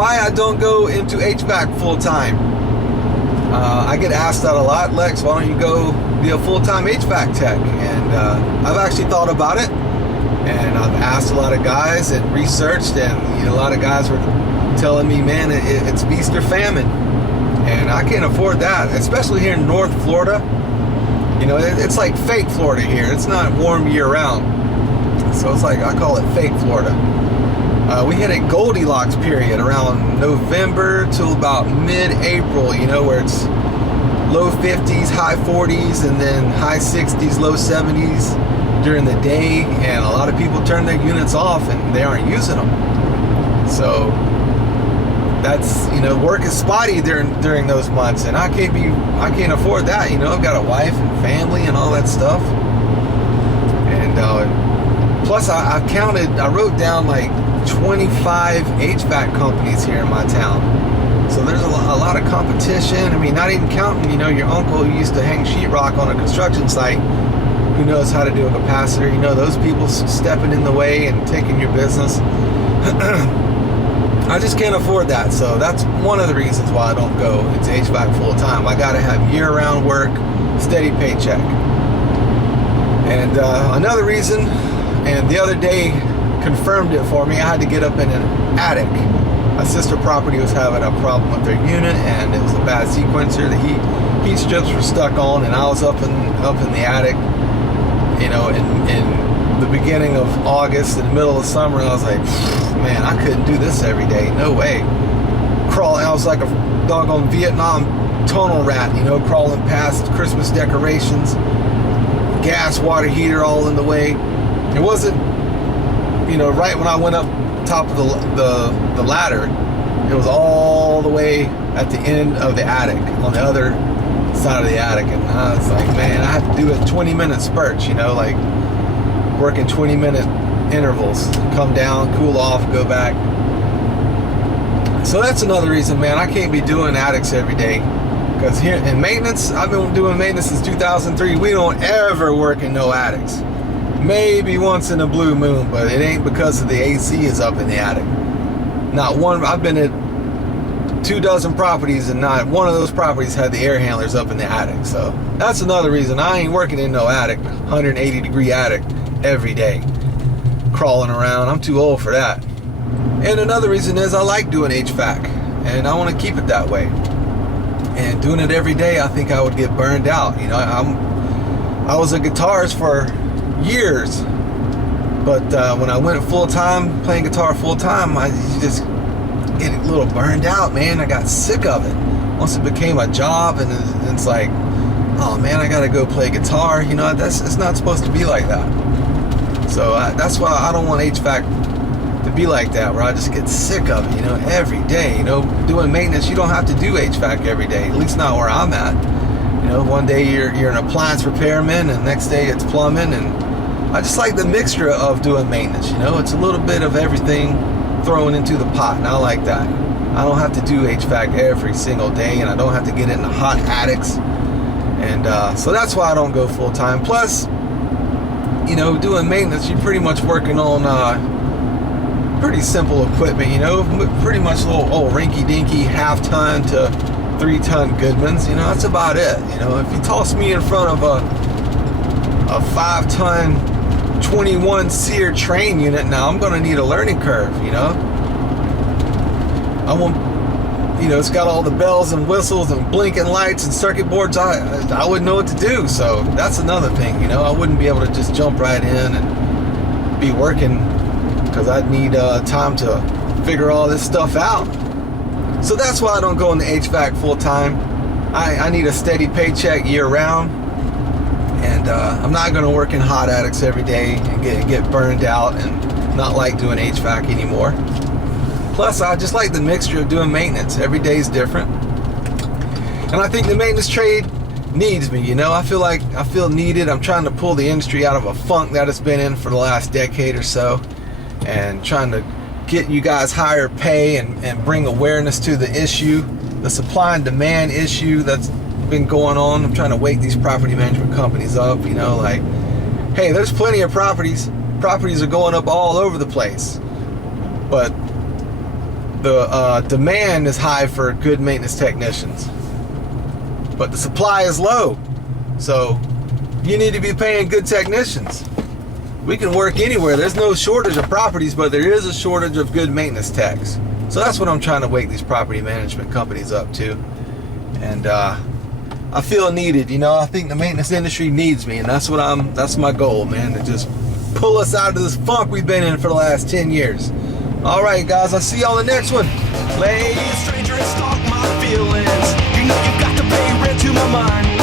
why I don't go into HVAC full-time. I get asked that a lot. Lex, why don't you go be a full-time HVAC tech? And I've actually thought about it, and I've asked a lot of guys and researched, and a lot of guys were telling me, man, it's feast or famine, and I can't afford that, especially here in North Florida. It's like fake Florida here. It's not warm year-round, so it's like, I call it fake Florida. We hit a Goldilocks period around November till about mid-April, where it's low 50s, high 40s, and then high 60s, low 70s during the day, and a lot of people turn their units off and they aren't using them. So that's, work is spotty during those months, and I can't afford that. I've got a wife and family and all that stuff. And plus I wrote down like 25 HVAC companies here in my town. So there's a lot of competition. I mean, not even counting, your uncle who used to hang sheetrock on a construction site, who knows how to do a capacitor. Those people stepping in the way and taking your business. I just can't afford that. So that's one of the reasons why I don't go into HVAC full time. I got to have year-round work, steady paycheck. And another reason, and the other day confirmed it for me, I had to get up in an attic. My sister property was having a problem with their unit, and it was a bad sequencer. The heat strips were stuck on, and I was up in the attic, in the beginning of August, in the middle of summer. And I was like, man, I couldn't do this every day. No way. Crawling, I was like a doggone Vietnam tunnel rat, crawling past Christmas decorations, gas, water heater all in the way. It wasn't, right when I went up top of the ladder, it was all the way at the end of the attic, on the other side of the attic. And I was like, man, I have to do it 20-minute spurts, like working 20-minute intervals, come down, cool off, go back. So that's another reason, man, I can't be doing attics every day. Because here in maintenance, I've been doing maintenance since 2003. We don't ever work in no attics. Maybe once in a blue moon, but it ain't because of the AC is up in the attic. Not one. I've been at 24 properties, and not one of those properties had the air handlers up in the attic. So that's another reason I ain't working in no attic, 180-degree attic every day, crawling around. I'm too old for that. And another reason is I like doing HVAC, and I want to keep it that way. And doing it every day, I think I would get burned out. I was a guitarist for years, but when I went full-time, playing guitar full-time, you just get a little burned out, man. I got sick of it once it became a job, and it's like, oh man, I gotta go play guitar. It's not supposed to be like that. So that's why I don't want HVAC to be like that, where I just get sick of it, every day. Doing maintenance, you don't have to do HVAC every day, at least not where I'm at. One day you're an appliance repairman, and next day it's plumbing, and I just like the mixture of doing maintenance. It's a little bit of everything thrown into the pot, and I like that. I don't have to do HVAC every single day, and I don't have to get into hot attics, and so that's why I don't go full time. Plus, doing maintenance, you're pretty much working on pretty simple equipment. Pretty much little old rinky-dinky half-ton to 3-ton Goodmans. That's about it. If you toss me in front of a 5-ton 21 SEER train unit, now I'm going to need a learning curve. I won't, it's got all the bells and whistles and blinking lights and circuit boards. I wouldn't know what to do. So that's another thing. I wouldn't be able to just jump right in and be working, because I'd need time to figure all this stuff out. So that's why I don't go into HVAC full time. I need a steady paycheck year round, and I'm not going to work in hot attics every day and get burned out and not like doing HVAC anymore. Plus, I just like the mixture of doing maintenance. Every day is different, and I think the maintenance trade needs me. I feel needed. I'm trying to pull the industry out of a funk that it's been in for the last decade or so, and trying to get you guys higher pay and bring awareness to the issue, the supply and demand issue that's been going on. I'm trying to wake these property management companies up, like, hey, there's plenty of properties. Properties are going up all over the place, but the demand is high for good maintenance technicians, but the supply is low. So you need to be paying good technicians. We can work anywhere. There's no shortage of properties, but there is a shortage of good maintenance techs. So that's what I'm trying to wake these property management companies up to. And I feel needed, you know. I think the maintenance industry needs me, and that's my goal, man, to just pull us out of this funk we've been in for the last 10 years. All right, guys, I'll see y'all in the next one. Ladies, stranger and stalk my feelings. You know you've got to pay rent to my mind.